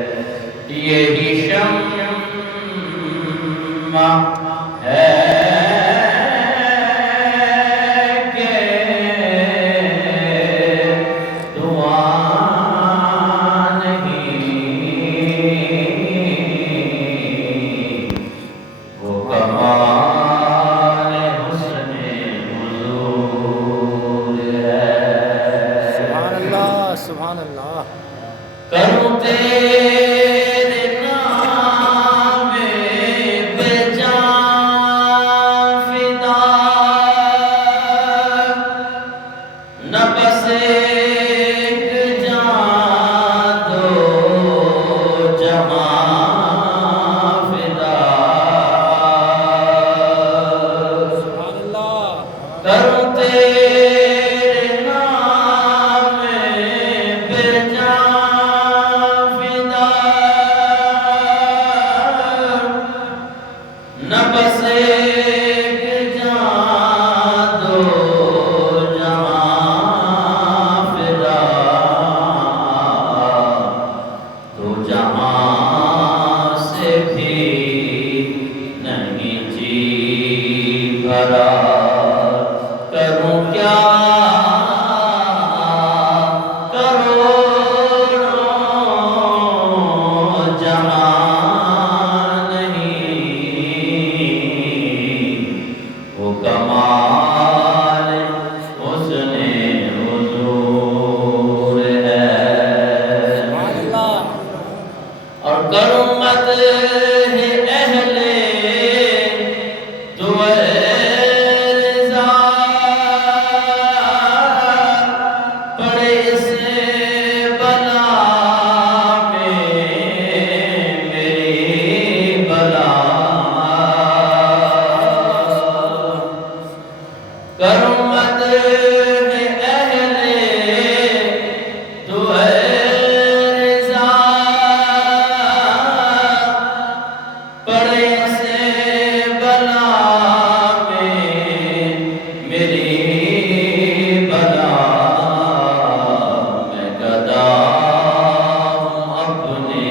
یہی شمع ہے کہ دعا نہیں، وہ کمال حسن حضور ہے۔ سبحان اللہ سبحان اللہ۔ کروں تیرے نام پہ جان فدا، نہ بس ایک جان دو جہاں فدا۔ سبحان اللہ۔ کروں تیرے نام پہ جان فدا، نہ بس ایک جان دو جہاں فدا، تو جہاں سے بھی نہیں جی بھرا۔ کروں کیا کروڑوں جہاں نہیں، وہ کمال حسن حضور ہے۔ سبحان اللہ۔ اور کروں مدح اہل رضا، پڑے اس بلا میں میری بلا۔ کروں مدح اہل رضا، پڑے سے بلا میں میری بلا۔ میں گدا ہوں اپنے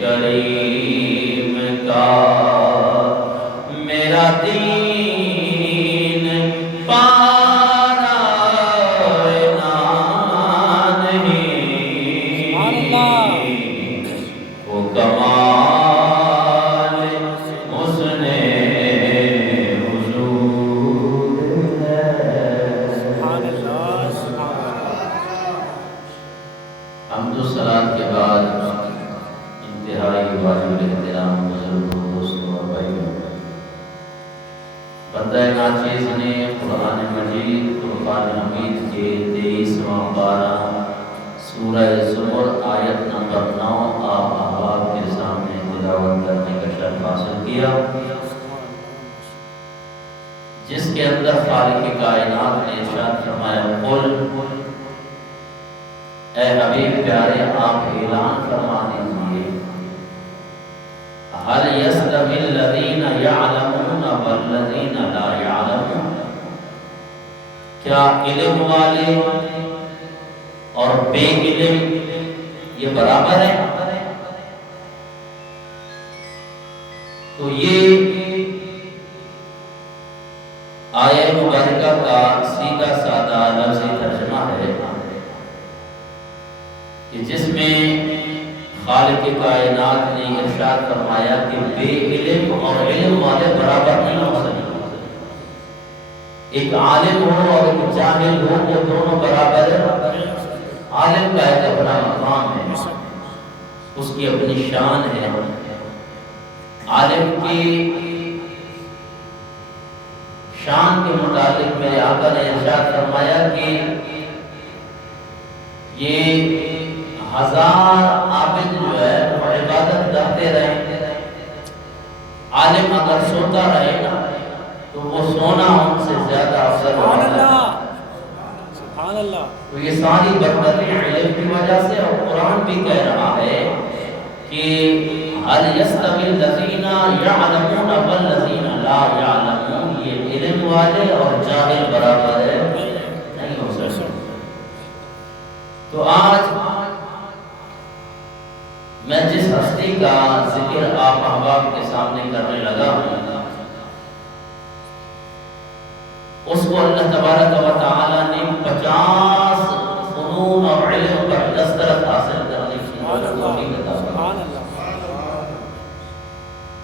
کریم کا، میرا دین پارا سبحان اللہ۔ نہیں، وہ کمال حسن حضور ہے۔ سبحان اللہ سبحان اللہ۔ حمد و صلاۃ کے بعد انتہائی واجب الاحترام بزرگوں، دوستوں اور بھائیوں، بندہ ناچیز نے قرآن مجید فرقان حمید کے 23واں پارہ سورہ زمر آیت نمبر 9 آپ احباب کے سامنے تلاوت کرنے کا شرف حاصل کیا، جس کے اندر خالق کائنات نے ارشاد فرمایا، قل اے حبیب پیارے آپ اعلان فرما دیجئے، هل يستوي الذين يعلمون والذين لا يعلمون، کیا علم والے اور بے علم یہ برابر ہے؟ تو یہ آیہ مبارکہ کا سیدھا سادہ لفظی ترجمہ ہے کہ جس میں خالق کائنات نے ارشاد فرمایا کہ بے علم اور علم والے برابر نہیں ہو سکتے، ایک عالم ہو اور ایک جاہل ہو وہ دونوں برابر ہیں۔ عالم کا ایک اپنا مقام ہے، اس کی اپنی شان ہے۔ عالم کی شان کے متعلق میرے آقا نے ارشاد فرمایا کہ یہ 1000 عابد جو ہے وہ عبادت کرتے رہے، عالم اگر سوتا رہے نا تو وہ سونا ان سے زیادہ افضل سبحان ہوتا ہے۔ اللہ سبحان اللہ۔ تو یہ ساری برکتیں علم کی وجہ سے، اور قرآن بھی کہہ رہا ہے کہ هل يستوي الذين يعلمون والذين لا يعلمون، یہ علم والے اور جاہل برابر ہے نہیں ہو سکتے۔ تو آج میں جس ہستی کا ذکر آپ احباب کے سامنے کرنے لگا ہوں اس کو اللہ تبارک و تعالی نے 50 فنون اور علم پر دسترس حاصل کرنے کی توفیق عطا فرمائی۔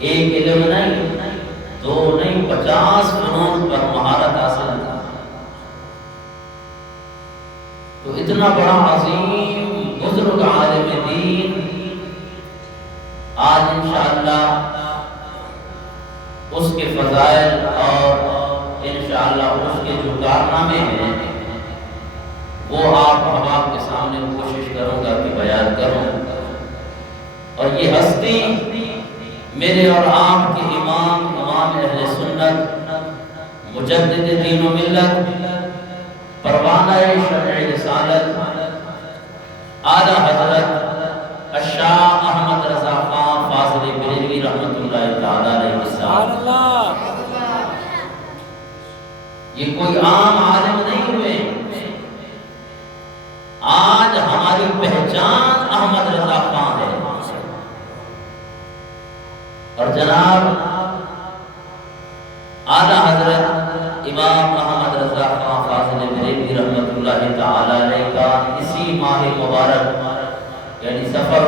ایک علم نہیں، دو نہیں، 50 فنون پر مہارت حاصل کی۔ تو اتنا بڑا عظیم بزرگ عالم دین آج انشاءاللہ اس کے فضائل اور انشاءاللہ اس کے جو کارنامے ہیں وہ آپ احباب کے سامنے کوشش کروں گا کہ بیان کروں۔ اور یہ ہستی میرے اور آپ کے امام اہل سنت، مجدد دین و ملت، پروانہ شرع رسالت، اعلیٰ حضرت الشاہ احمد رضا خان فاضل بریلوی رحمۃ اللہ تعالی علیہ السلام، یہ کوئی عام عالم نہیں ہوئے۔ آج ہماری پہچان احمد رضا خان ہے، اور جناب اعلیٰ حضرت امام احمد رضا خان فاضل بریلوی رحمۃ اللہ تعالی علیہ کا اسی ماہ مبارک یعنی سفر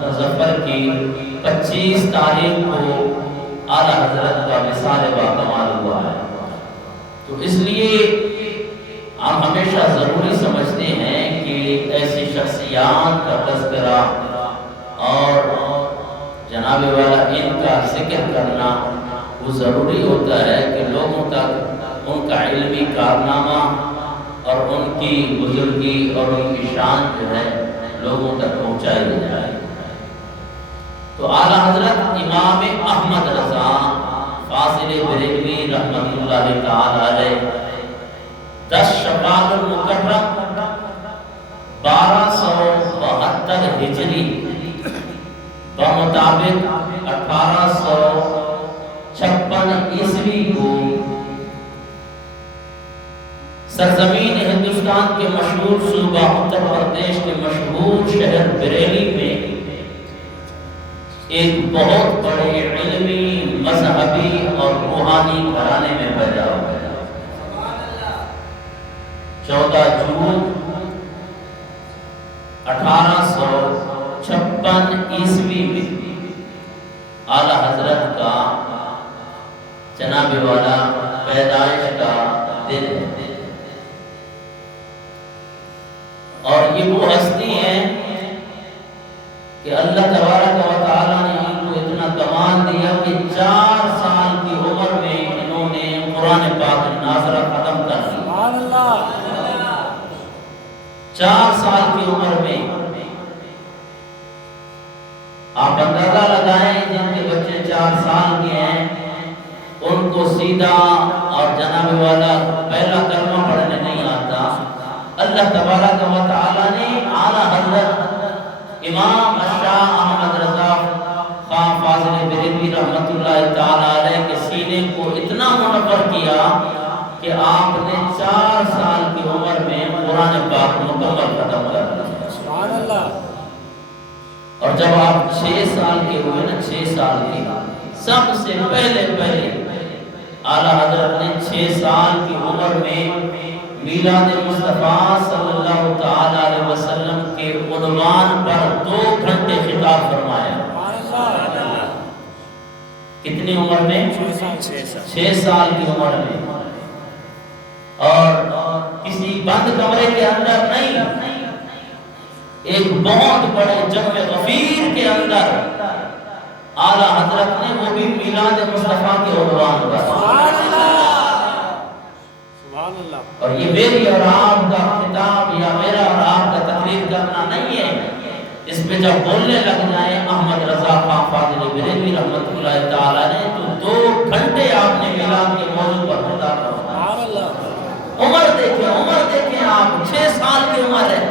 مظفر کی 25 تاریخ کو اعلیٰ حضرت کا وصال باکمال ہوا ہے۔ تو اس لیے ہم ہمیشہ ضروری سمجھتے ہیں کہ ایسی شخصیات کا تذکرہ اور جناب والا ان کا ذکر کرنا وہ ضروری ہوتا ہے کہ لوگوں تک ان کا علمی کارنامہ اور ان کی بزرگی اور ان کی شان جو ہے لوگوں تک پہنچائی جائے۔ تو اعلیٰ حضرت امام احمد رضا فاضل بریلوی رحمۃ اللہ تعالی علیہ 10 شوال المکرم 1272 ہجری بمطابق 1856 عیسوی کو سرزمین ہندوستان کے مشہور صوبہ اتر پردیش کے مشہور شہر بریلی میں ایک بہت بڑے علمی، مذہبی اور روحانی گھرانے میں پیدا ہوئے۔ 14 جون 1856 عیسوی میں اعلیٰ حضرت کا جناب والا پیدائش کا دن ہے، اور یہ وہ ہستی ہیں کہ اللہ تبارک و تعالیٰ نے ان کو اتنا کمال دیا کہ 4 سال کی عمر میں انہوں نے قرآن پاک ناظرہ ختم کر دی۔ 4 سال کی عمر میں آپ اندازہ لگائیں جن کے بچے 4 سال کے ہیں ان کو سیدھا اور جناب والا پہلا کلمہ پڑھنے نہیں آتا۔ اللہ تبارک و تعالیٰ نے اعلیٰ حضرت امام الشاہ احمد رضا خان فاضل بریلوی رحمۃ اللہ تعالی علیہ کے سینے کو اتنا منور کیا کہ آپ نے 4 سال کی عمر میں قرآن پاک مکمل ختم کر دیا۔ سبحان اللہ۔ اور جب آپ 6 سال کے ہوئے نا، 6 سال کے، سب سے پہلے اعلیٰ حضرت نے 6 سال کی عمر میں میلاد مصطفیٰ صلی اللہ تعالی علیہ وسلم کے عنوان پر 2 گھنٹے خطاب فرمایا۔ کتنی عمر میں؟ 6 سال کی عمر میں، اور کسی بند کمرے کے اندر نہیں، ایک بہت بڑے جمع غفیر کے اندر اعلیٰ حضرت نے وہ بھی میلاد مصطفیٰ کے عنوان پر۔ اور یہ میری اور آپ کا خطاب یا میرا اور آپ کا تقریر کرنا نہیں ہے، اس پہ جب بولنے لگ جائیں احمد رضا خان فاضل بریلوی رحمۃ اللہ تعالی نے تو 2 گھنٹے آپ نے میلاد کے موضوع پر خطاب فرمایا۔ عمر دیکھیں آپ، 6 سال کی عمر ہے،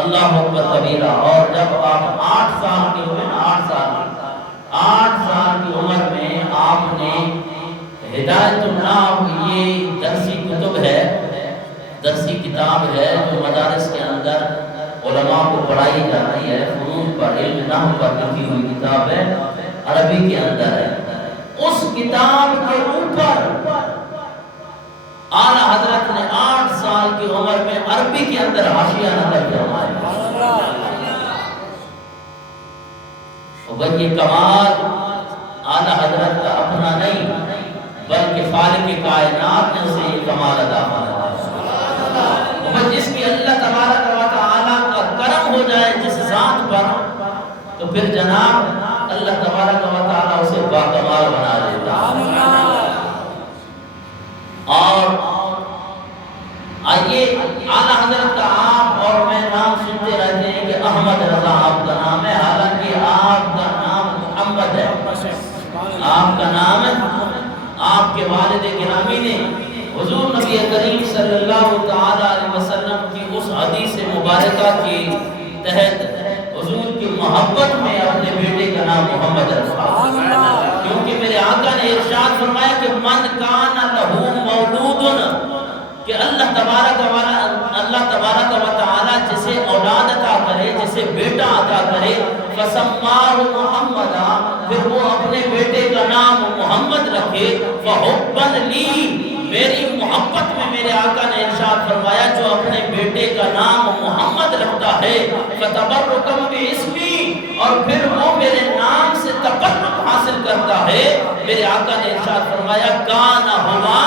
اللہ اکبر کبیرہ۔ اور جب آپ 8 سال کے ہوئے نا، 8 سال کی عمر میں آپ نے ہدایت النام، یہ درسی کتاب ہے جو مدارس کے اندر علماء کو پڑھائی جاتی ہے، پر علم نحو پر لکھی ہوئی کتاب ہے، عربی کے اندر ہے، اس کتاب کے اوپر اعلیٰ حضرت نے 8 سال کی عمر میں عربی کے اندر حاشیہ نقل فرمایا۔ اور یہ کمال اعلیٰ حضرت کا اپنا نہیں بلکہ خالق کائنات نے اسے یہ کمال عطا فرمایا۔ جس کی اللہ تبارک و تعالیٰ کا کرم ہو جائے جس ذات پر، تو پھر جناب اللہ تبارک و تعالیٰ اسے باکمال بنا دیتا ہے۔ اور آئیے اعلیٰ حضرت کا آپ اور میں نام سنتے رہتے ہیں کہ احمد رضا آپ کا نام ہے، حالانکہ آپ کا نام محمد ہے، آپ کا نام ہے۔ آپ کے والد گرامی نے حضور نبی کریم صلی اللہ تعالی علیہ وسلم کی اس حدیث مبارکہ کے تحت حضور کی محبت میں اپنے بیٹے کا نام محمد رکھا، کیونکہ میرے آقا نے ارشاد فرمایا کہ من کان لہو مولود، کہ اللہ تبارک و تعالی جسے اولاد عطا کرے، جسے بیٹا عطا کرے، فسماہ محمد، پھر وہ اپنے بیٹے کا نام محمد رکھے، فحبا لی، میری محبت میں میرے آقا نے ارشاد فرمایا جو اپنے بیٹے کا نام محمد رکھتا ہے، فتبرکم باسمی، اور پھر وہ میرے نام سے تبرک حاصل کرتا ہے، میرے آقا نے ارشاد فرمایا کان ہوا،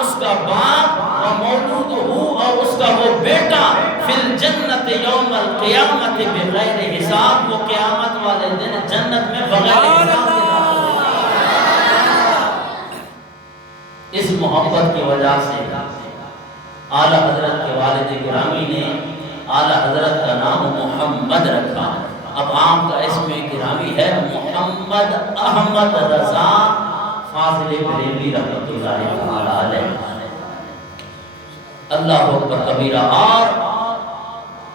اس کا باپ، ومولود ہو، اور اس کا وہ بیٹا، فی الجنت یوم القیامت بغیر حساب، وہ قیامت والے دن جنت میں بغیر حساب کے اس محبت کی وجہ سے اعلیٰ حضرت کے والد گرامی نے اعلیٰ حضرت کا نام محمد رکھا۔ اب آپ کا اسم گرامی ہے محمد احمد رضا فاضل بریلوی رحمۃ اللہ علیہ۔ اللہ اکبر کبیرہ۔ اور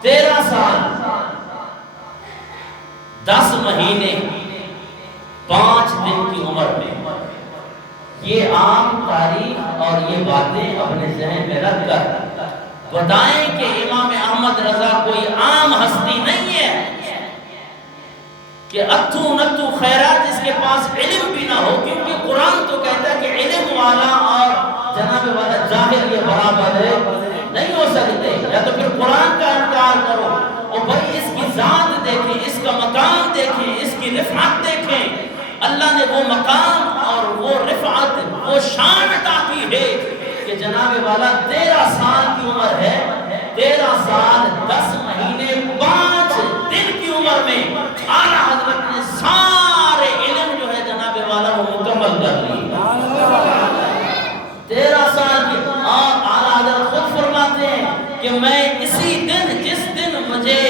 13 سال 10 مہینے 5 دن کی عمر میں یہ عام تاریخ اور یہ باتیں اپنے ذہن میں رکھ کر بتائیں کہ امام احمد رضا کوئی عام ہستی نہیں ہے کہ اتھو نتھو خیرات جس کے پاس علم بھی نہ ہو، کیونکہ قرآن تو کہتا ہے کہ علم والا اور جناب والا جاہل یہ برابر ہے، نہیں ہو سکتے، یا تو پھر قرآن کا انکار کرو۔ اور بھائی اس کی ذات دیکھیں، اس کا مقام دیکھیں، اس کی رفعت دیکھیں، اللہ نے وہ مقام اور وہ رفعت، وہ شان عطا کی ہے کہ جناب والا 13 سال کی عمر ہے، 13 سال 10 مہینے 5 دن کی عمر میں اعلیٰ حضرت نے سارے علم جو ہے جناب والا وہ مکمل کر لی۔ 13 سال کی، اور اعلیٰ حضرت خود فرماتے ہیں کہ میں اسی دن جس دن مجھے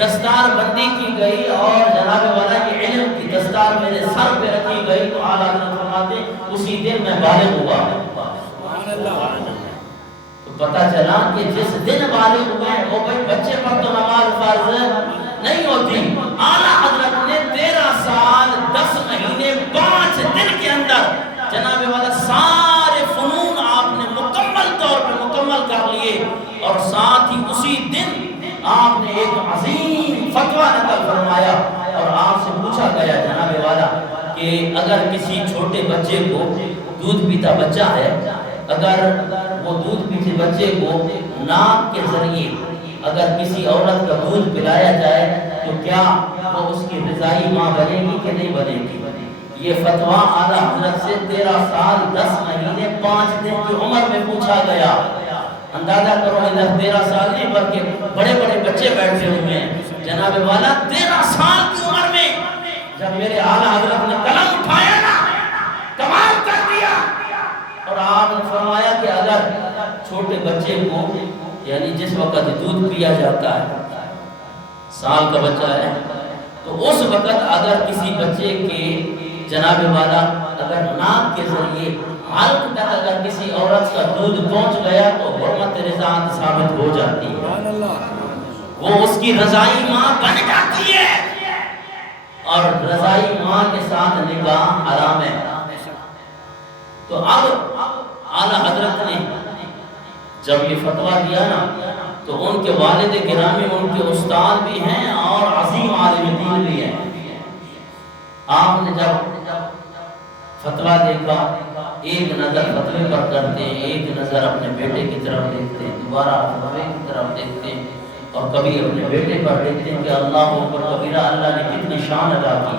دستار بندی کی گئی اور جناب والا کی علم کی دستار میرے سر پہ رکھی گئی، تو اعلیٰ حضرت فرماتے ہیں اسی دن میں بالغ ہوا۔ تو پتہ چلا کہ جس دن بالغ ہوئے وہ بچے پر تو نماز فرض نہیں ہوتی۔ اعلیٰ حضرت نے 13 سال 10 مہینے 5 دن کے اندر جناب والا سارے فنون آپ نے مکمل طور پہ مکمل کر لیے، اور ساتھ ہی اسی دن آپ نے ایک عظیم فتویٰ نقل فرمایا، اور آپ سے پوچھا گیا جناب والا کہ اگر کسی چھوٹے بچے کو، دودھ پیتا بچہ ہے، اگر وہ دودھ پیتے بچے کو ناک کے ذریعے اگر کسی عورت کا دودھ پلایا جائے تو کیا وہ اس کی رضائی ماں بنے گی کہ نہیں بنے گی؟ یہ فتویٰ اعلیٰ حضرت سے 13 سال 10 مہینے 5 دن کی عمر میں پوچھا گیا۔ اندازہ کرو ادھر 13 سال نہیں بلکہ بڑے بڑے بچے بیٹھے ہوئے ہیں، جناب والا 13 سال کی عمر میں جب میرے اعلیٰ حضرت نے قلم اٹھایا نا، کمال کر دیا۔ اور آپ نے فرمایا کہ اگر چھوٹے بچے کو، یعنی جس وقت دودھ پیا جاتا ہے، سال کا بچہ ہے، تو اس وقت اگر کسی بچے کے جناب والا اگر ناک کے ذریعے حلق تک اگر کسی عورت کا دودھ پہنچ گیا تو حرمت رضاعت ثابت ہو جاتی ہے، وہ اس کی رضائی ماں بن جاتی ہے، اور رضائی ماں کے ساتھ نکاح حرام ہے۔ تو اب اعلیٰ حضرت نے جب یہ فتویٰ دیا نا تو ان کے والد گرامی ان کے استاد بھی ہیں اور عظیم عالم دین بھی ہیں۔ آپ نے جب فتویٰ دیکھا، ایک نظر فتوے پر کرتے ہیں، ایک نظر اپنے بیٹے کی طرف دیکھتے ہیں، دوبارہ فتوے کی طرف دیکھتے ہیں، اور کبھی اپنے بیٹے پر دیکھتے ہیں کہ اللہ اکبر کبیرہ، اللہ نے کتنی شان ادا کی۔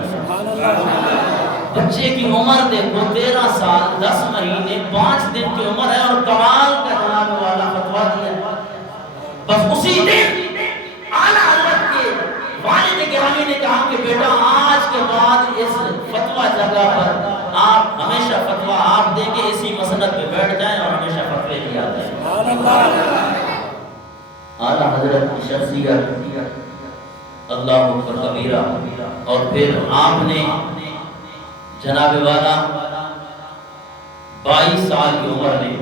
بچے کی عمر دیکھو 13 سال 10 مہینے 5 دن کی عمر ہے، اور کمال کا جناب والا فتویٰ دیا۔ بس اسی دن اعلیٰ حضرت کے والد گرامی نے کہا کہ بیٹا آج کے بعد اس فتویٰ جگہ پر آپ ہمیشہ فتویٰ آپ دیں گے، اسی مسند پہ بیٹھ جائیں اور ہمیشہ فتوے لیا جائیں۔ اعلیٰ حضرت کی شخصیت اللہ اکبر کبیرہ۔ اور پھر آپ نے جناب والا 22 سال کی عمر میں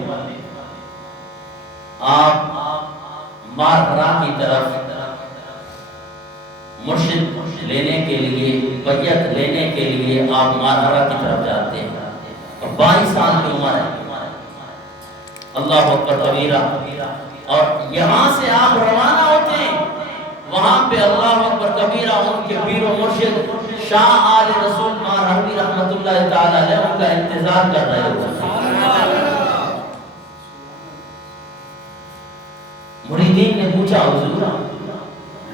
آپ مارہرا کی طرف مرشد لینے کے لیے، بیعت لینے کے لیے آپ مارہرا کی طرف جاتے ہیں، اور 22 سال کی عمر ہے، اللہ اکبر کبیرہ۔ اور یہاں سے آپ روانہ ہوتے ہیں، وہاں پہ اللہ اکبر کبیرہ ان کے پیر و مرشد شاہ آل رسول مارہروی رحمت اللہ تعالی علیہ ان کا انتظار کر رہے ہوتے ہیں۔ مریدین نے پوچھا حضور،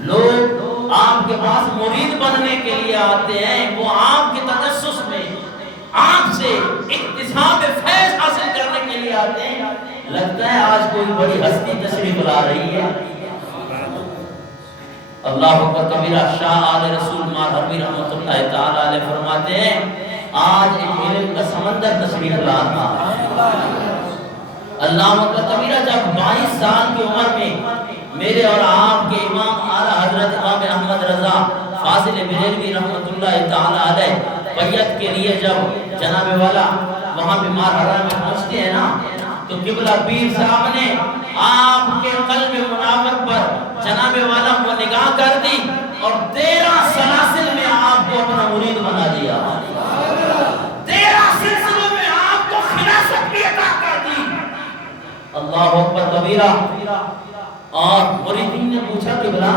لوگ آپ کے پاس مرید بننے کے لیے آتے ہیں، وہ آپ کے تجسس میں آپ سے اکتساب فیض حاصل کرنے کے لیے آتے ہیں، لگتا ہے آج کوئی بڑی ہستی تشریف لا رہی ہے۔ اللہ اکبر کبیرہ شاہ آل رسول مارہروی رحمت اللہ تعالی علیہ فرماتے ہیں آج ایک علم کا سمندر تشریف لا تھا۔ اللہ اکبر کبیرہ جب 22 سال کی عمر میں میرے اور آپ کے امام اعلیٰ حضرت امام احمد رضا فاضل بریلوی رحمت اللہ تعالی علیہ بیعت کے لیے جب جناب والا وہاں پہ مارہرا میں پہنچتے ہیں نا، تو قبلہ پیر صاحب نے آپ کے قلب منور پر جناب والا وہ نگاہ کر دی اور 13 سلاسل میں آپ کو اپنا مرید بنا دیا، 13 سلسلوں میں آپ کو خلاصت بھی عطا کر دی۔ اللہ اکبر کبیرہ۔ اور مریدین نے پوچھا کہ بلا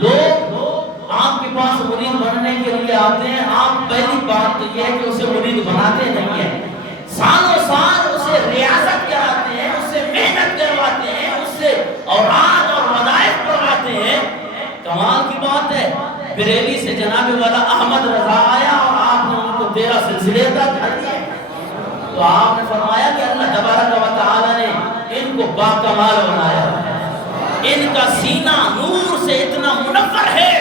لوگ آپ کے پاس مرید بننے کے لیے آتے ہیں، آپ پہلی بات تو یہ ہے کہ اسے مرید بناتے نہیں ہیں، سالوں سال اسے ریاضت کراتے ہیں، اس سے محنت کرواتے ہیں، اس سے اوراد اور وظائف کرواتے ہیں۔ کمال کی بات ہے، بریلی سے جناب والا احمد رضا آیا اور آپ نے ان کو 13 سلسلے عطا کر دیے۔ تو آپ نے فرمایا کہ اللہ تبارک و تعالی نے ان کو باکمال بنایا ہے، ان کا سینہ نور سے اتنا منور ہے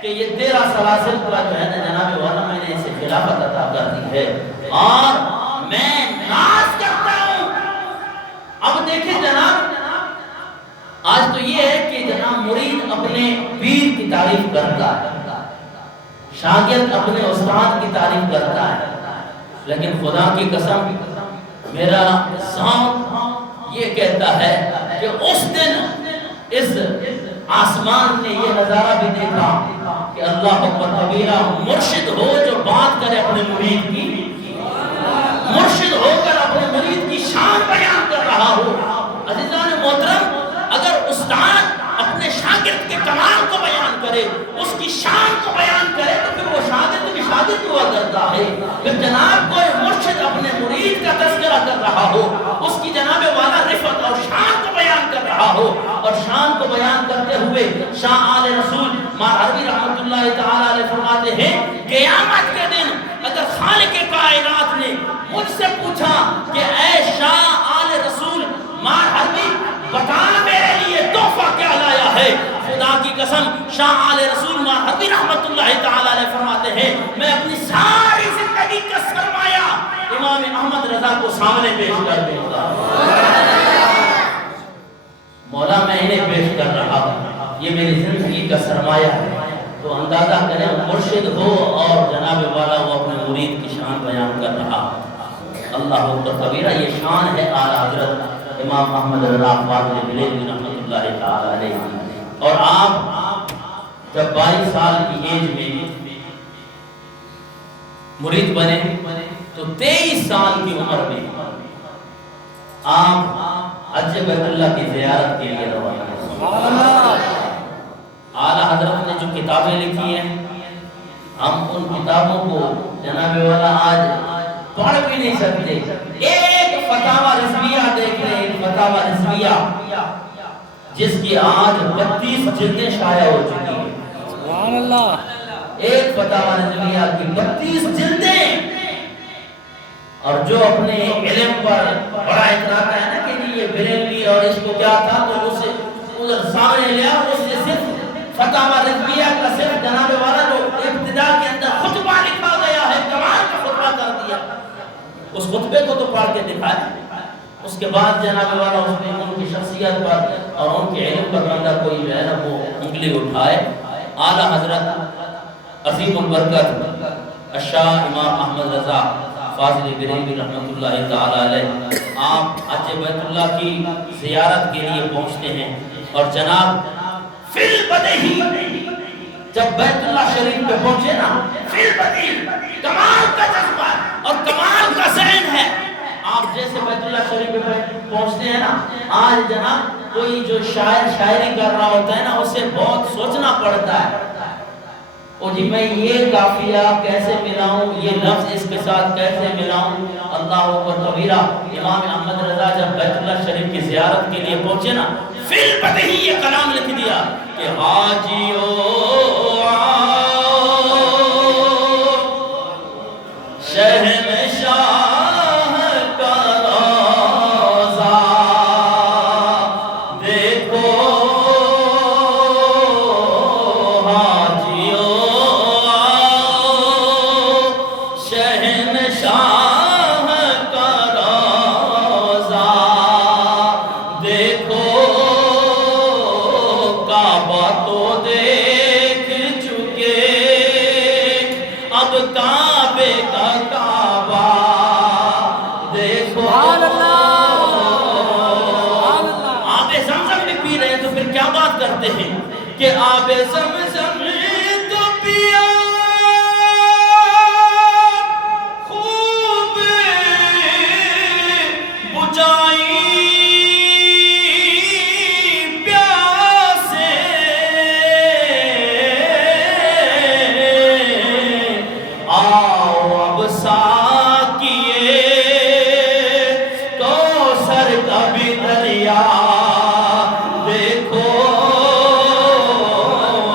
کہ یہ 13 سلاسل کا جو ہے نا جناب والا میں نے اسے خلافت عطا کر دی ہے، اور میں ناز کرتا ہوں۔ اب دیکھیں جناب، آج تو یہ ہے کہ جناب مرید اپنے پیر کی تعریف کرتا ہے، شاگرد اپنے استاد کی تعریف کرتا ہے، لیکن خدا کی قسم میرا ذوق یہ کہتا ہے کہ اس دن اس آسمان نے یہ نظارہ بھی دیکھا کہ اللہ اکبر کبیرہ مرشد ہو جو بات کرے اپنے مرید کی، مرشد ہو کر اپنے مرید کی شان بیان کر رہا ہو۔ عزیزان محترم، اگر استاد اپنے شاگرد کے کمال کو بیان کرے، اس کی شان کو بیان کرے، تو پھر وہ شاگرد بھی شاگرد ہوا کرتا ہے۔ پھر جناب کوئی مرشد اپنے مرید کا تذکرہ کر رہا ہو، اس کی جناب والا رفعت اور شان کو بیان کر رہا ہو، اور شان کو بیان کرتے ہوئے شاہ آل رسول مارہروی رحمت اللہ تعالی علیہ فرماتے ہیں قیامت کے دن اگر خالق کائنات نے مجھ سے پوچھا کہ اے شاہ آل رسول مارہروی بتا میرے لیے تحفہ کیا لایا ہے، خدا کی قسم شاہ آل رسول مارہروی رحمت اللہ تعالی علیہ فرماتے ہیں میں اپنی ساری زندگی کا سرمایہ امام احمد رضا کو سامنے پیش کر دوں گا۔ مولا میں انہیں پیش کر رہا ہوں، یہ میری زندگی کا سرمایہ ہے۔ تو اندازہ کریں مرشد ہو اور جناب والا وہ اپنے مرید کی شان بیان کر رہا، اللہ اکبر کبیرہ۔ یہ شان ہے اعلیٰ حضرت امام احمد رضا فاضل بریلوی رحمۃ اللہ تعالی علیہ۔ اور آپ جب 22 سال کی ایج میں مرید بنے تو 23 سال کی عمر میں آپ حج بیت اللہ کی زیارت کے لیے روانہ ہے۔ سبحان اللہ۔ اعلیٰ حضرت نے جو کتابیں لکھی ہیں ہم ان کتابوں کو جناب والا آج پڑھ بھی نہیں سکتے۔ ایک فتاوی رضویہ دیکھ رہے ہیں، فتاوی رضویہ جس کی آج 32 جلدیں شائع ہو چکی ہیں۔ سبحان اللہ۔ ایک فتاوی رضویہ کی 32 جلدیں، اور جو اپنے علم پر بڑا اتراتا ہے نا کہ یہ بریلوی اور اس کو کیا تھا تو اسے ادھر سامنے لیا، اس سے صرف فتاوی رضویہ کا صرف جناب والا جو ابتدا کے اندر خطبہ لکھا گیا ہے، کمال کا خطبہ کر دیا، اس خطبے کو تو پڑھ کے دکھایا۔ اس کے بعد جناب والا اس نے ان کی شخصیت پر اور ان کے علم پر بندہ کوئی جو ہے نا وہ انگلی اٹھائے۔ اعلیٰ حضرت عظیم البرکت الشاہ امام احمد رضا فاضل بریلوی رحمۃ اللہ تعالی علیہ آپ حج بیت اللہ کی زیارت کے لیے پہنچتے ہیں، اور جناب فی البدیہی جب بیت اللہ شریف پہ پہنچے نا، فی البدیہی کمال کا جذبہ اور کمال کا ذہن ہے۔ آپ جیسے بیت اللہ شریف پہ پہنچتے ہیں نا، آج جناب کوئی جو شاعر شاعری کر رہا ہوتا ہے نا اسے بہت سوچنا پڑتا ہے، او جی میں یہ قافیہ کیسے ملاؤں، یہ لفظ اس کے ساتھ کیسے ملاؤں، اللہ اکبر کبیرہ۔ امام احمد رضا جب بیت اللہ شریف کی زیارت کے لیے پہنچے نا، فی البدیہی یہ کلام لکھ دیا کہ حاجیو شہنشاہ کا روضہ دیکھو، حاجیو شہنشاہ کا روضہ دیکھو، کعبہ تو دیکھ چکے اب کعبے کا کعبہ دیکھو۔ سبحان اللہ۔ آب زمزم بھی پی رہے ہیں تو پھر کیا بات کرتے ہیں کہ آب زمزم تو پیا خوب بجائی پیاسے، آؤ اب ساقیے کوثر کا بھی دریا دیکھو،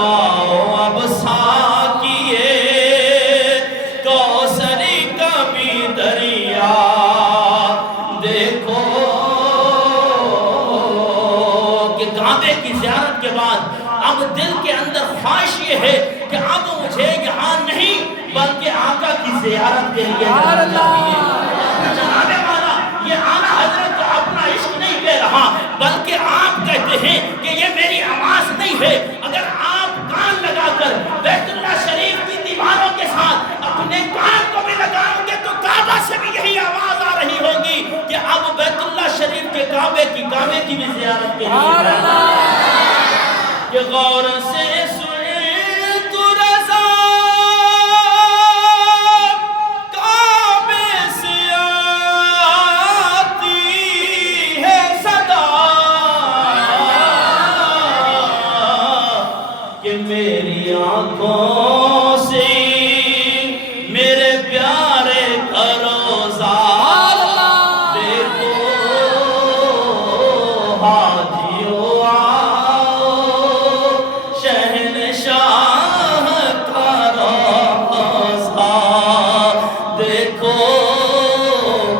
آؤ اب ساقیے کوثر کا بھی دریا دیکھو۔ کہ کعبے کی زیارت کے بعد اب دل کے اندر خواہش یہ ہے کہ اب مجھے یہاں نہیں بلکہ آقا کی زیارت کے لیے جانا چاہیے۔ جناب والا یہ اعلیٰ حضرت کا اپنا عشق نہیں کہہ رہا بلکہ آپ کہتے ہیں کہ یہ میری آواز نہیں ہے۔ اگر آپ کان لگا کر بیت اللہ شریف کی دیواروں کے ساتھ اپنے کان کو بھی لگاؤ گے تو کعبہ سے بھی یہی آواز آ رہی ہوگی کہ اب بیت اللہ شریف کے کعبے کی بھی زیارت کے لیے جانا ہے۔ کہ غور سے سن تو رضا کعبے سے آتی ہے صدا، کہ میری آنکھوں سے میرے پیارے کا روضہ دیکھو، حاجیو شہنشاہ کا روضہ دیکھو،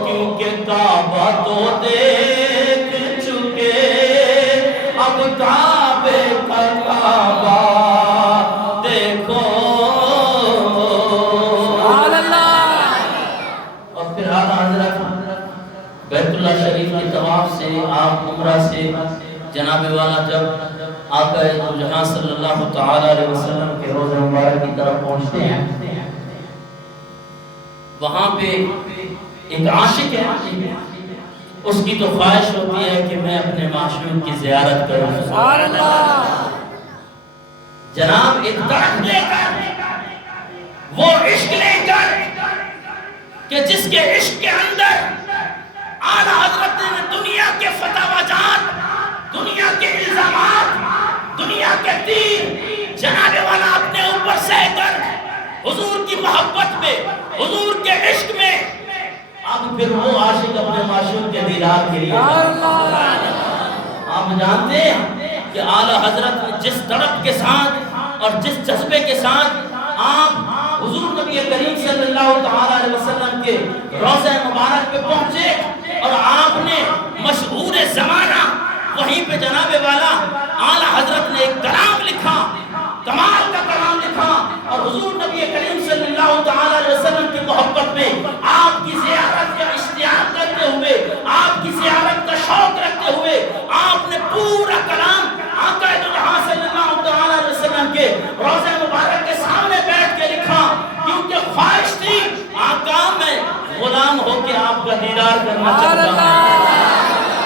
کیونکہ کعبہ تو دیکھ چکے اب کعبے کا کعبہ دیکھو۔ سبحان اللہ۔ اور پھر اعلیٰ حضرت بیت اللہ شریف کے طواف سے آپ عمرہ سے جناب والا جب آقا دو جہاں صلی اللہ تعالی علیہ وسلم کے روضہ مبارک کی طرف پہنچتے ہیں، وہاں پہ ایک عاشق ہے، اس کی تو خواہش ہوتی ہے کہ میں اپنے معشوق کی زیارت کروں۔ سبحان اللہ۔ جناب ایک درخت لے کر، وہ عشق لے کر کہ جس کے عشق کے اندر اعلیٰ حضرت نے دنیا کے فتاوی جات، دنیا کے الزامات، دنیا کے تیر جناب والا اپنے اوپر سہ کر حضور کی محبت میں، حضور کے عشق میں، اب پھر وہ عاشق اپنے معشوق کے دیدار کے لیے آپ جانتے ہیں کہ اعلیٰ حضرت نے جس تڑپ کے ساتھ اور جس جذبے کے ساتھ آپ حضور نبی کریم صلی اللہ تعالیٰ علیہ وسلم کے روضہ مبارک پہ پہنچے اور آپ نے مشہور زمانہ وہیں پہ جناب والا اعلیٰ حضرت نے ایک کلام لکھا، کمال کا کلام لکھا، اور حضور نبی کریم صلی اللہ تعالیٰ علیہ وسلم کی محبت میں آپ کی زیارت کا اشتیاق کرتے ہوئے، آپ کی زیارت کا شوق رکھتے ہوئے آپ نے پورا کلام آقا دو جہاں صلی اللہ تعالیٰ علیہ وسلم کے روضہ مبارک کے سامنے بیٹھ کے لکھا، کیونکہ خواہش تھی آقا میں غلام ہو کے آپ کا دیدار کرنا چاہتا ہوں۔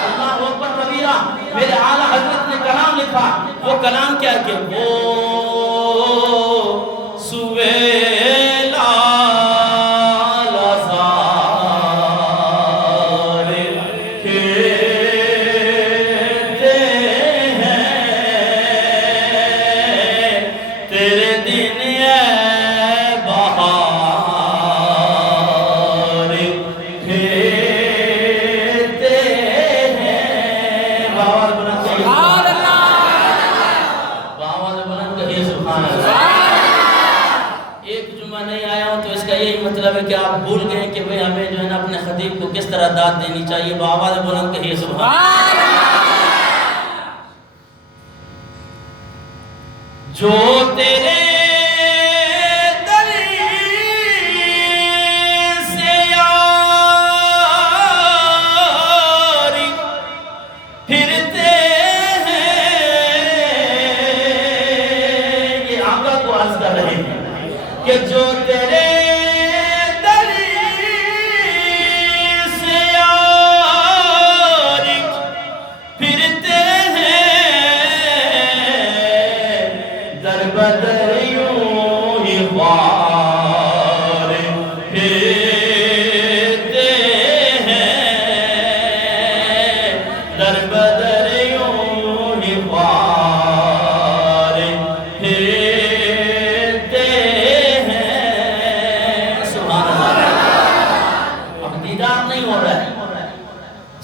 اللہ اکبر کبیرہ، میرے اعلیٰ حضرت نے کلام لکھا، وہ کلام کیا کہ وہ کہ آپ بھول گئے کہ بھئی ہمیں جو ہے نا اپنے خطیب کو کس طرح داد دینی چاہیے، بآواز بلند کہیے سبحان اللہ۔ جو تیرے در سے یاری پھرتے ہیں، یہ آقا کو عرض کر رہے ہیں کہ جو تیرے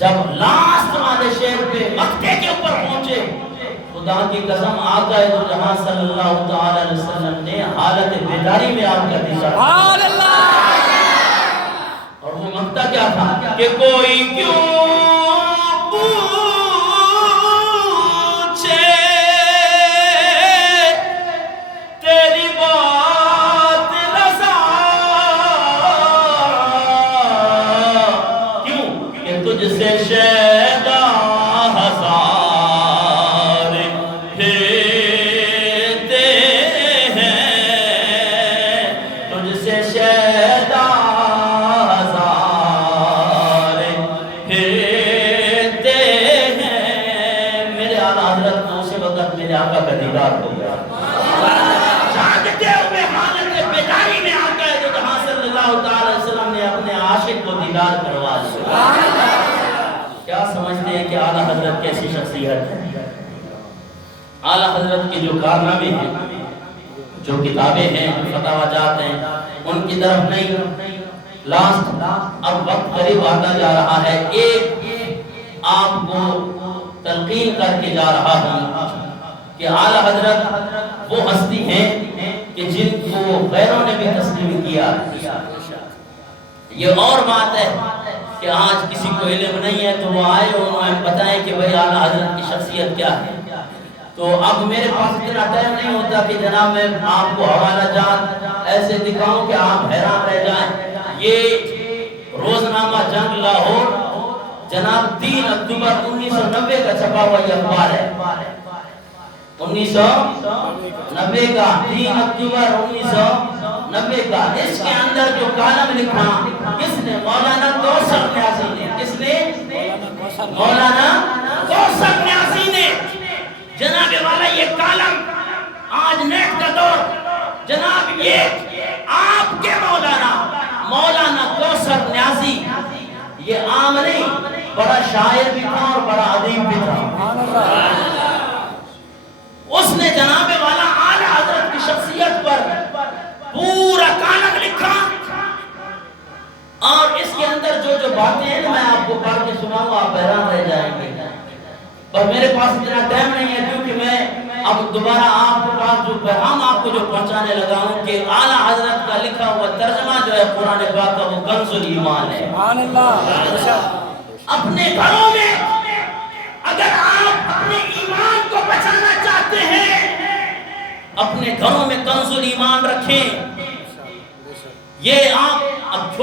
جب لاسٹ والے شہر پہ مکے کے اوپر پہنچے، خدا کی قسم آقا دو جہاں صلی اللہ تعالی علیہ وسلم نے حالت بیداری میں آپ کا دیدار سبحان اللہ۔ اور وہ مقطع کیا تھا کہ کوئی کیوں پوچھے تیری بات رضا، کیوں کہ تجھ سے شیدا ہزار پھرتے ہیں، تجھ سے شیدا ہزار پھرتے ہیں۔ میرے اعلیٰ حضرت کو اسی وقت میرے آقا کا دیدار ہو گیا، جاگتے ہوئے حالت بیداری میں آقا دو جہاں صلی اللہ تعالی علیہ وسلم نے اپنے عاشق کو دیدار کروا دیا۔ کیا سمجھتے ہیں کہ اعلیٰ حضرت کیسی شخصیت ہے؟ اعلیٰ حضرت کے جو کارنامے ہیں، جو کتابیں ہیں، فتاوی جات ہیں، ان کی طرف نہیں، لاسٹ اب وقت قریب آتا جا رہا ہے، ایک آپ کو تلقین کر کے جا رہا ہوں کہ اعلیٰ حضرت وہ ہستی ہیں کہ جن کو غیروں نے بھی تسلیم کیا۔ یہ اور بات ہے کہ آج کسی کو علم نہیں ہے تو وہ آئے اور انہیں بتائیں کہ بھئی اعلیٰ حضرت کی شخصیت کیا ہے۔ تو اب میرے پاس اتنا ٹائم نہیں ہوتا کہ جناب میں آپ کو حوالہ جات ایسے دکھاؤں کہ آپ حیران رہ جائیں۔ یہ روزنامہ جنگ لاہور جناب 3 اکتوبر 1990 کا چھپا ہوا یہ اخبار ہے، 1990 کا 3 اکتوبر 1990 کا۔ اس کے اندر جو کالم لکھا کس نے؟ مولانا کوثر نیازی نے۔ کس نے؟ مولانا کوثر نیازی نے۔ جناب والا یہ کالم آج نیٹ کا دور، جناب یہ آپ کے مولانا کوثر نیازی، یہ عام نہیں، بڑا شاعر بھی تھا اور بڑا ادیب بھی تھا. اس نے جناب والا اعلی حضرت کی شخصیت پر پورا کالم لکھا اور اس کے اندر جو باتیں ہیں میں آپ کو پڑھ کے سناؤں آپ حیران رہ جائیں گے. پر میرے پاس اتنا ٹائم نہیں ہے کیونکہ میں اب دوبارہ آپ کے پاس جو پیغام آپ کو جو پہنچانے لگا ہوں کہ اعلی حضرت کا لکھا ہوا ترجمہ جو ہے قرآن پاک کا وہ کنز الایمان ہے. سبحان اللہ. اپنے گھروں میں اگر آپ اپنے ایمان کو بچانا چاہتے ہیں اپنے گھروں میں کنز الایمان رکھیں. یہ آپ اب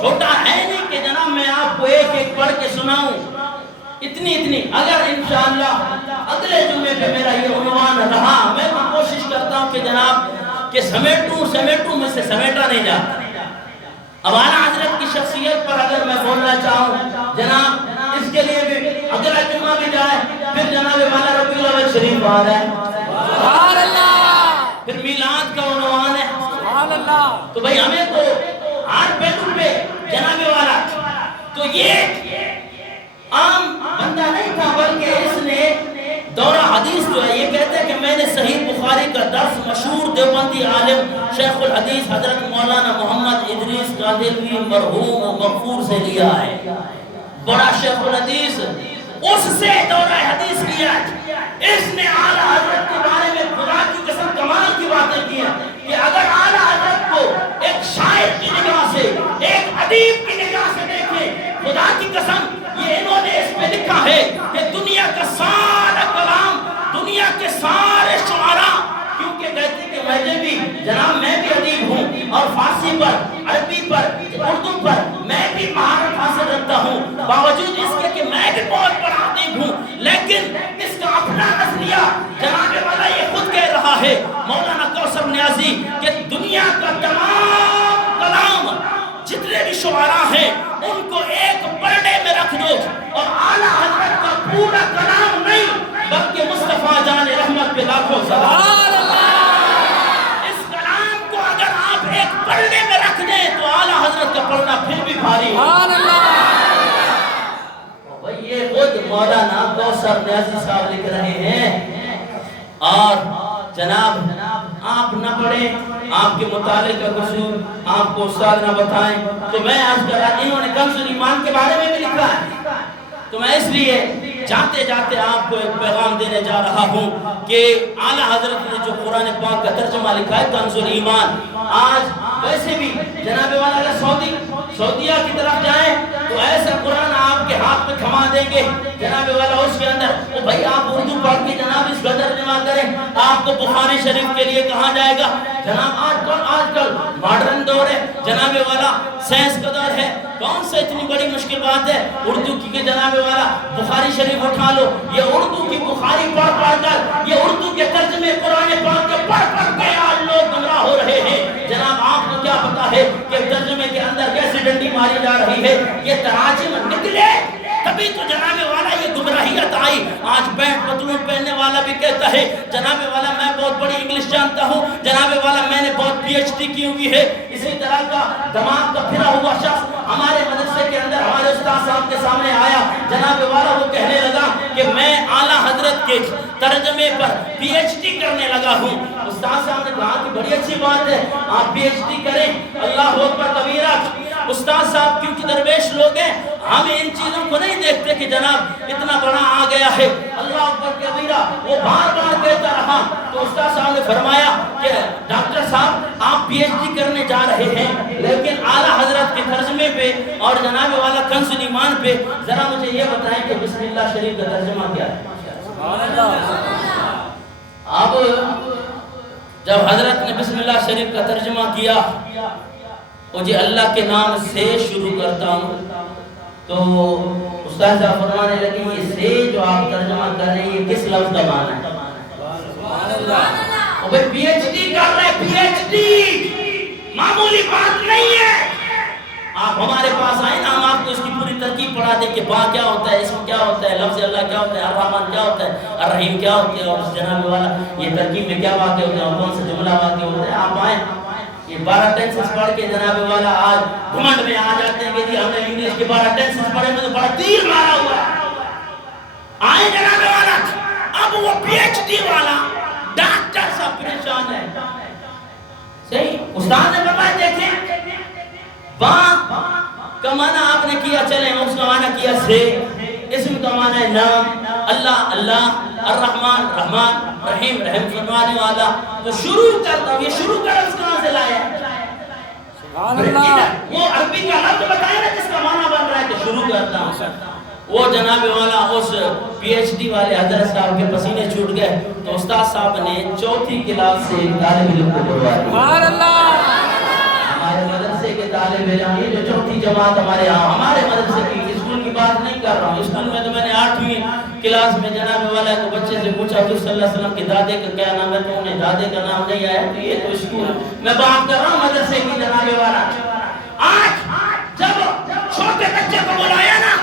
چھوٹا ہے نہیں کہ جناب میں آپ کو ایک ایک پڑھ کے سناؤں. اتنی اگر انشاءاللہ اگلے جمعے پہ میرا یہ عنوان رہا میں تو کوشش کرتا ہوں کہ جناب کہ سمیٹوں میں سے سمیٹا نہیں جاتا. اب اعلیٰ حضرت کی شخصیت پر اگر میں بولنا چاہوں جناب اس کے لیے بھی اگلا جمعہ بھی جائے پھر جناب والا ربیع الاول شریف آ رہا ہے. سبحان اللہ. پھر میلاد کا عنوان ہے. سبحان اللہ. تو بھئی ہمیں تو ہاتھ بیٹھوں پہ جناب والا تو یہ عام بندہ نہیں تھا بلکہ اس نے دورہ حدیث جو ہے یہ کہتے ہیں کہ میں نے صحیح بخاری کا درس مشہور دیوبندی عالم شیخ الحدیث حضرت مولانا محمد ادریس قادری مرحوم و مغفور سے لیا ہے. بڑا شیخ الحدیث اس سے دورہ حدیث کیا. اس نے اعلیٰ حضرت کے بارے میں خدا کی قسم کمال کی باتیں کی ہیں کہ اگر اعلیٰ حضرت کو ایک شاعر کی نگاہ سے ایک ادیب کی نگاہ سے دیکھیں خدا کی قسم یہ انہوں نے اس میں لکھا ہے کہ دنیا کا سارا کلام دنیا کے سارے شعراء کیونکہ کہتے ہیں کہ میں بھی جناب میں بھی ادیب ہوں اور فارسی پر عربی پر اردو پر میں بھی مہارت حاصل رکھتا ہوں باوجود اس کے کہ میں بھی بہت بڑا ادیب ہوں لیکن اس کا اپنا نظریہ جناب والا یہ خود کہہ رہا ہے مولانا کوثر نیازی کہ دنیا کا تمام کلام جتنے بھی شعراء ہیں ان کو ایک پردے میں رکھ دو اور اعلیٰ حضرت کا پورا کلام نہیں بلکہ مصطفیٰ جان رحمت پہ لاکھوں سبحان اللہ. اس کلام کو اگر آپ ایک پردے میں رکھ دیں تو اعلیٰ حضرت کا پردہ پھر بھی بھاری ہے. سبحان اللہ. بھئی یہ خود مولانا کوثر نیازی صاحب لکھ رہے ہیں اور جناب آپ نہ پڑھیں آپ کے مطالعے کا قصور آپ کو استاد نہ بتائیں تو میں آج کر انہوں نے کنز الایمان کے بارے میں بھی لکھا ہے تو میں اس لیے جاتے جاتے آپ کو ایک پیغام دینے جا رہا ہوں کہ اعلیٰ حضرت نے جو قرآن پاک کا ترجمہ لکھا ہے کنز الایمان. آج ویسے بھی جناب والا اگر سعودیہ کی طرف جائیں تو ایسا قرآن آپ کے ہاتھ میں تھما دیں گے جناب والا اس کے اندر تو بھائی آپ اردو پڑھ کے جناب اس کا ترجمہ کریں آپ کو بخاری شریف کے لیے کہا جائے گا جناب آج کل ماڈرن دور ہے جناب والا سائنس کا دور ہے کون سے اتنی بڑی مشکل بات ہے اردو کی کہ جناب والا بخاری شریف اٹھا لو یہ اردو کی بخاری پڑھ کر یہ اردو کے ترجمے قرآن پاک کے پڑھ کے آج لوگ گمراہ ہو رہے ہیں. جناب آپ کو کیا پتا ہے کہ ترجمے کے اندر کیسی ڈنڈی ماری جا رہی ہے یہ تراجم نکلے تبھی تو جناب والا یہ گمراہیت آئی. آج پینٹ پتلون پہننے والا بھی کہتا ہے جناب والا میں بہت بڑی انگلش جانتا ہوں جناب والا میں نے بہت پی ایچ ڈی کی ہوئی ہے. اسی طرح کا دماغ کا پھرا ہوا شخص ہمارے مدرسے کے اندر ہمارے استاد صاحب کے سامنے آیا جناب والا وہ کہنے لگا کہ میں اعلیٰ حضرت کے ترجمے پر پی ایچ ڈی کرنے لگا ہوں. استاد صاحب نے کہا کہ بڑی اچھی بات ہے آپ پی ایچ ڈی کریں اللہ اکبر کبیرہ. استاد صاحب کیونکہ درویش لوگ ہیں ہم ان چیزوں کو نہیں دیکھتے کہ جناب اتنا بڑا آ گیا ہے اللہ اکبر کبیرہ وہ بار بار کہتا رہا تو استاد صاحب نے فرمایا کہ ڈاکٹر صاحب آپ پی ایچ ڈی کرنے جا رہے ہیں لیکن اعلیٰ حضرت کے ترجمے پہ اور جناب والا کنز الایمان پہ ذرا مجھے یہ بتائیں کہ بسم اللہ شریف کا ترجمہ کیا ہے. اب جب حضرت نے بسم اللہ شریف کا ترجمہ کیا مجھے اللہ کے نام سے شروع کرتا ہوں تو استاد صاحب فرمانے لگے یہ سے جو آپ ترجمہ کر رہے ہیں یہ کس لفظ کا معنی ہے. اور بھئی پی ایچ ڈی کر رہے پی ایچ ڈی معمولی بات نہیں ہے. آپ ہمارے پاس آئیں نا ہم آپ کو اس کی پوری ترکیب پڑھا دیں کہ با کیا ہوتا ہے اسم کیا ہوتا ہے لفظ اللہ کیا ہوتا ہے الرحمن کیا ہوتا ہے الرحیم کیا ہوتا ہے اور اس جناب والا یہ ترکیب میں کیا واقع ہوتا ہے اور کون سا جملہ واقع ہوتا ہے. آپ آئیں یہ 12 ٹینسز پڑھ کے جناب والا آج گھمنڈ میں آ جاتے ہیں کہ جی ہم نے انگلش کے 12 ٹینسز پڑھے میں تو بڑا تیر مارا ہوا آئے جناب والا اب وہ پی ایچ ڈی والا ڈاکٹر سا پریشان ہے صحیح استاد نے فرمایا دیکھیں با کا معنی آپ نے کیا چلیں اس کا معنی کیا سے اسم کا معنی ہے نام اللہ اللہ الرحمن رحمان رحیم رحم فرمانے والا تو شروع کرتا ہوں یہ شروع کر اس کہاں سے لائے سبحان اللہ وہ عربی کا لفظ بتائے نا جس کا معنی بن رہا ہے کہ شروع کرتا ہوں وہ جناب والا اس پی ایچ ڈی والے حضرت صاحب کے پسینے چھوٹ گئے تو استاد صاحب نے چوتھی کلاس سے ایک طالب علم کو بلوایا سبحان اللہ ہمارے مدرسے کے طالب علم یہ جو چوتھی جماعت ہمارے مدرسے کی اسکول کی بات نہیں کر رہا ہوں اسکول میں تو میں نے 8ویں کلاس میں جناب والا کو بچے سے پوچھا حضور صلی اللہ علیہ وسلم کے دادے کا کیا نام ہے تو انہیں دادے کا نام نہیں آیا تو یہ تو اسکول میں بات کر رہا ہوں مدرسے کی جناب والا آج جب چھوٹے بچے کو بلایا نا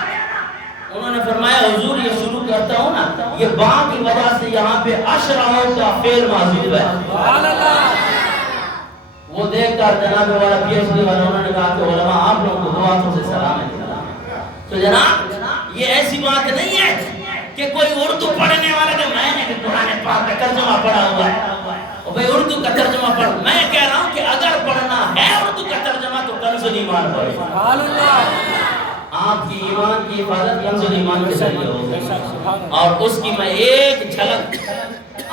انہوں نے فرمایا حضور یہ شروع کرتا ہوں نا یہ با کی وجہ سے یہاں پہ اشرعوں کا فعل موجود ہے سبحان اللہ وہ دیکھ کر جناب والا پی ایچ ڈی والا انہوں نے کہا کہ علماء آپ لوگوں کو دو ہاتھوں سے سلام ہے تو جناب یہ ایسی بات نہیں ہے کہ کوئی اردو پڑھنے والا کہ میں نے قرآن پاک کا ترجمہ پڑھا ہوا ہے اور بھئی اردو کا ترجمہ پڑھ میں کہہ رہا ہوں کہ اگر پڑھنا ہے اردو کا ترجمہ تو کنز الایمان پڑھے سبحان اللہ آپ کی ایمان کی حفاظت کنز الایمان کے ذریعے ہوگی اور اس کی میں ایک جھلک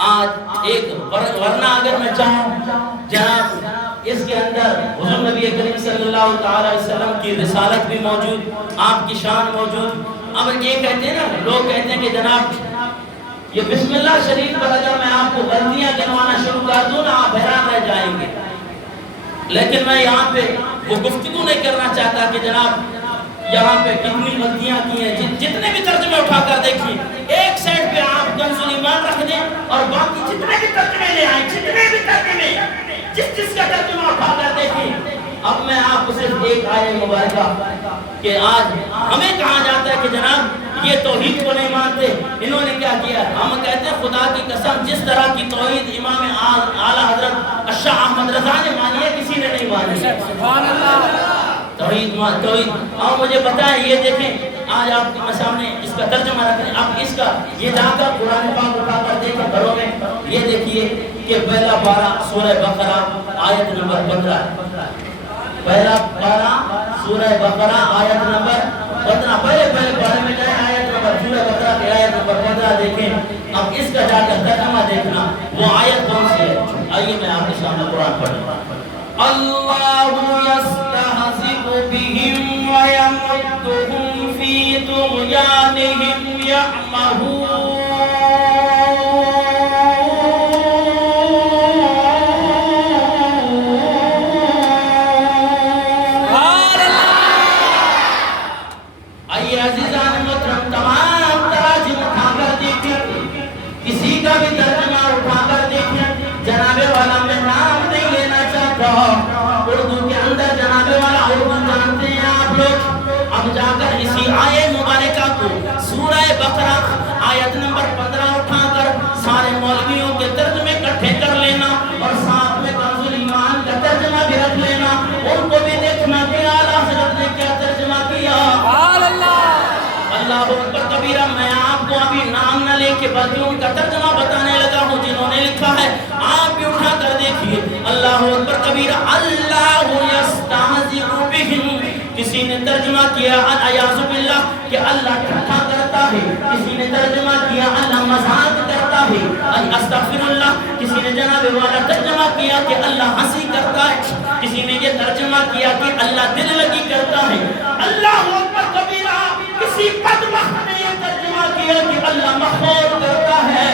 آج ایک ورنہ اگر میں چاہوں جناب اس کے اندر حضور نبی کریم صلی اللہ تعالی علیہ وسلم کی رسالت بھی موجود آپ کی شان موجود اب یہ کہتے ہیں نا لوگ کہتے ہیں کہ جناب یہ بسم اللہ شریف پر اگر میں آپ کو غلطیاں گنوانا شروع کر دوں نا آپ حیران رہ جائیں گے لیکن میں یہاں پہ وہ گفتگو نہیں کرنا چاہتا کہ جناب یہاں پہ کتنی غلطیاں کی ہیں جتنے بھی ترجمے اٹھا کر دیکھیں ایک سائڈ پہ آپ کنز الایمان رکھ دیں اور باقی جتنے بھی ترجمے لے آئیں جتنے بھی ترجمے جس کا ترجمہ اٹھا کر دیکھیں اب میں آپ کو صرف ایک آیت مبارکہ کہ آج ہمیں کہا جاتا ہے کہ جناب یہ توحید کو نہیں مانتے انہوں نے کیا کیا ہم کہتے ہیں خدا کی قسم جس طرح کی توحید امام اعلیٰ حضرت شاہ احمد رضا نے مانی ہے کسی نے نہیں مانی سبحان اللہ توحید اور مجھے بتائیں یہ دیکھیں آج آپ کے سامنے اس کا ترجمہ رکھ دیں آپ اس کا یہ جا کر قرآن پاک اٹھا کر دیکھیں گھروں میں یہ دیکھیے کہ پہلا پارہ سورہ بقرہ آیت نمبر 15 پہلا پارہ سورہ بقرہ آیت نمبر 15 پہلے پارے میں جائیں آیت نمبر سورہ بقرہ کی آیت نمبر 15 دیکھیں اب اس کا جا کر ترجمہ دیکھنا وہ آیت کون سی ہے آئیے میں آپ کے سامنے قرآن پڑھوں اللہ یستہزئ بہم ویمدہم فی طغیانہم یعمہون اردو کے اندر جناب والا اردو جانتے ہیں آپ لوگ اب جا کر اسی آیت مبارکہ کو سورہ بقرہ آیت نمبر 15 اٹھا کر سارے مولویوں کے ترجمے اکٹھے کر لینا اور ساتھ میں کنز الایمان کا ترجمہ بھی رکھ لینا ان کو بھی دیکھنا کہ اعلیٰ حضرت نے کیا ترجمہ کیا اللہ اکبر کبیرہ میں آپ کو ابھی نام نہ لے کے بلکہ ان کا ترجمہ بتانے لگا ہوں جنہوں نے لکھا ہے آپ بھی اٹھا کر دیکھیے اللہ اکبر کبیرہ اللہ یستہزئ بہم کسی نے ترجمہ کیا اعوذ باللہ کہ اللہ ٹھٹھا کرتا ہے کسی نے ترجمہ کیا اللہ مذاق کرتا ہے استغفر اللہ کسی نے جناب والا ترجمہ کیا کہ اللہ ہنسی کرتا ہے کسی نے یہ ترجمہ کیا کہ اللہ دل لگی کرتا ہے اللہ اکبر کبیرہ کسی بدبخت نے یہ ترجمہ کیا کہ اللہ مخور کرتا ہے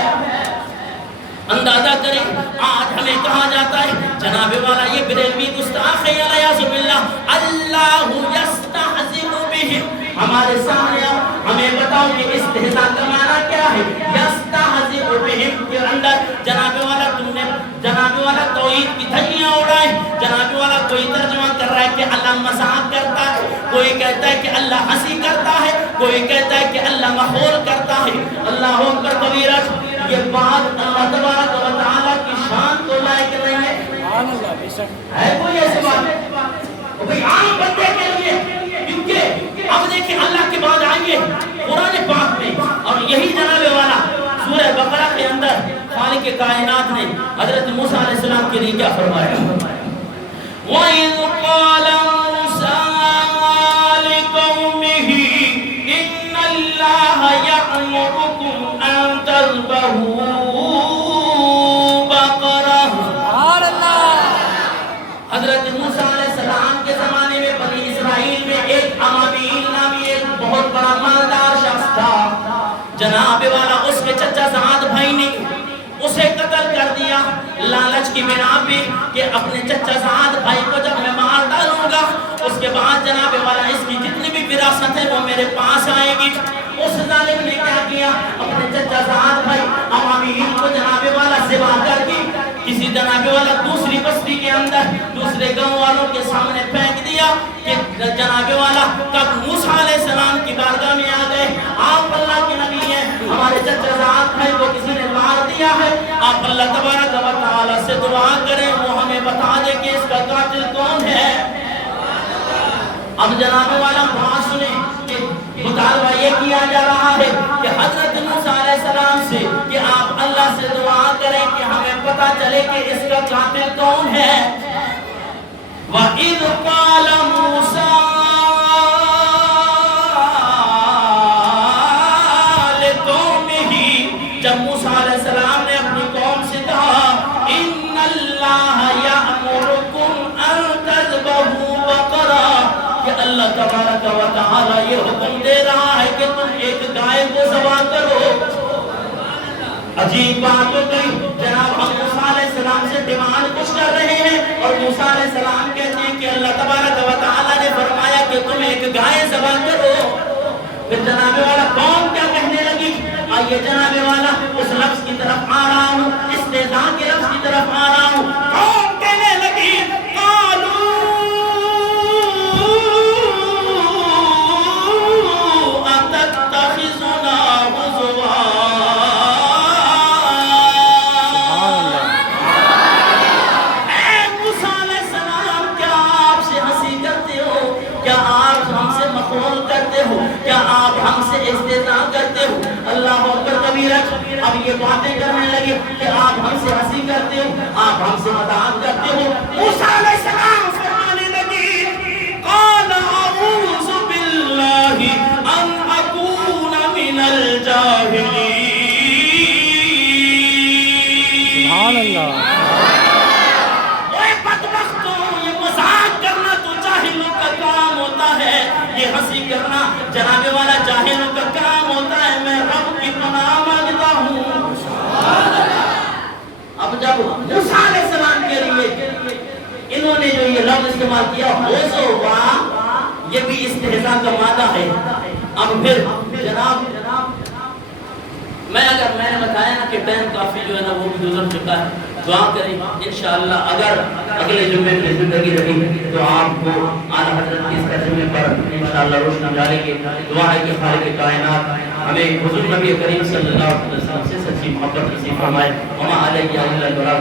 اندازہ کریں آج ہمیں کہا جاتا ہے جناب والا یہ بریلوی گستاخ ہے اعوذ باللہ اللہ یستہزئ بہم ہمارے سامنے ہمیں بتاؤ کہ استہزاء کا معنی کیا ہے یستہزئ بہم کے اندر جناب والا تم نے جناب والا توحید کی دھجیاں اڑائیں جناب والا کوئی ترجمہ کر رہا ہے کہ اللہ مذاق کرتا ہے کوئی کہتا ہے کہ اللہ ہنسی کرتا ہے کوئی کہتا ہے کہ اللہ مخول کرتا ہے اللہ اکبر کبیرہ یہ بات اللہ تبارک و تعالیٰ کی شان کو لائق نہیں ہے سبحان اللہ بے شک ہے کوئی ایسی بات وہ کوئی عام بندے کے لیے؟ کیونکہ اب دیکھیں اللہ کے بعد آئیے قرآن پاک میں، اور یہی جناب والا سورہ بقرہ کے اندر خالق کائنات نے حضرت موسیٰ علیہ السلام کے لیے کیا فرمایا؟ وَإِذْ قَالَ مُوسَىٰ لِقَوْمِهِ إِنَّ اللَّهَ يَأْمُرُكُمْ أَن تَذْبَحُوا بَقَرَةً۔ سبحان اللہ حضرت موسیٰ علیہ السلام کے زمانے میں بنی اسرائیل میں ایک امابیل نامی ایک بہت بڑا مالدار شخص تھا، جناب والا اس کے چچا زاد بھائی نے اسے قتل کر دیا لالچ کی بنا پہ کہ اپنے چچا زاد بھائی کو جب میں مار ڈالوں گا اس کے بعد جناب والا اس کی جتنی بھی وراثت ہے وہ میرے پاس آئے گی۔ اس ظالم نے کیا کیا؟ اپنے چچا زاد بھائی امابیل کو جناب والا ذبح کر کے کسی جناب والا دوسری بستی کے اندر دوسرے گاؤں والوں کے سامنے پھینک دیا کہ جناب والا کب موسیٰ علیہ السلام کی بارگاہ میں آ گئے، آپ اللہ کے نبی ہیں، ہمارے چچا زاد بھائی کو کسی نے مار دیا ہے، آپ اللہ تبارک و تعالی سے دعا کریں وہ ہمیں بتا دے کہ اس کا قاتل کون ہے۔ اب جناب والا بات سنیں کہ مطالبہ یہ کیا جا رہا ہے کہ حضرت موسیٰ علیہ السلام سے کہ آپ اللہ سے دعا کریں کہ ہمیں پتا چلے کہ اس کا قاتل کون ہے۔ وَإِذْ قَالَ مُوسَىٰ لِقَوْمِهِ، جب موسیٰ علیہ السلام نے اپنی قوم سے کہا إِنَّ اللَّهَ يَأْمُرُكُمْ أَن تَذْبَحُوا بَقَرَةً، کہ اللہ تبارک و تعالی یہ حکم دے رہا ہے کہ تم ایک گائے کو ذبح کرو۔ عجیب بات ہو گئی، جناب ہم موسیٰ علیہ السلام سے ڈیمانڈ کچھ کر رہے ہیں اور موسیٰ علیہ السلام کہتے ہیں کہ اللہ تبارک و تعالی نے فرمایا کہ تم ایک گائے ذبح کرو۔ پھر جناب والا قوم کیا کہنے لگی؟ آئیے جناب والا اس لفظ کی طرف آ رہا ہوں، استہزاء کے لفظ کی طرف آ رہا ہوں۔ قوم کہنے لگی کیا آپ ہم سے استہزاء کرتے ہو؟ اللہ اکبر کبیرہ۔ اب یہ باتیں کرنے لگے کہ آپ ہم سے ہنسی کرتے ہو، آپ ہم سے مذاق کرتے ہو۔ موسیٰ علیہ السلام فرمانے لگے قال اعوذ باللہ ان اکون من الجاہلین۔ سبحان اللہ یہ ہنسی کرنا جناب والا جاہلوں کا کام ہوتا ہے، میں رب کی پناہ مانگتا ہوں۔ اب جب موسیٰ علیہ السلام کے لیے انہوں نے جو یہ لفظ استعمال کیا ہوزوا، یہ بھی استہزاء کا مادہ ہے۔ اب پھر جناب میں نے بتایا نا کہ ٹائم کافی جو ہے نا وہ بھی گزر چکا ہے، دعا کریں انشاءاللہ اگر اگلے جمعے میں زندگی رہی تو آپ کو اعلیٰ حضرت کی اس ترجمے پر انشاءاللہ روشنی ڈالیں گے۔ دعا ہے کہ خالق کائنات ہمیں حضور نبی کریم صلی اللہ علیہ وسلم سے سچی محبت نصیب فرمائے۔ وما علیہ الا البلاغ۔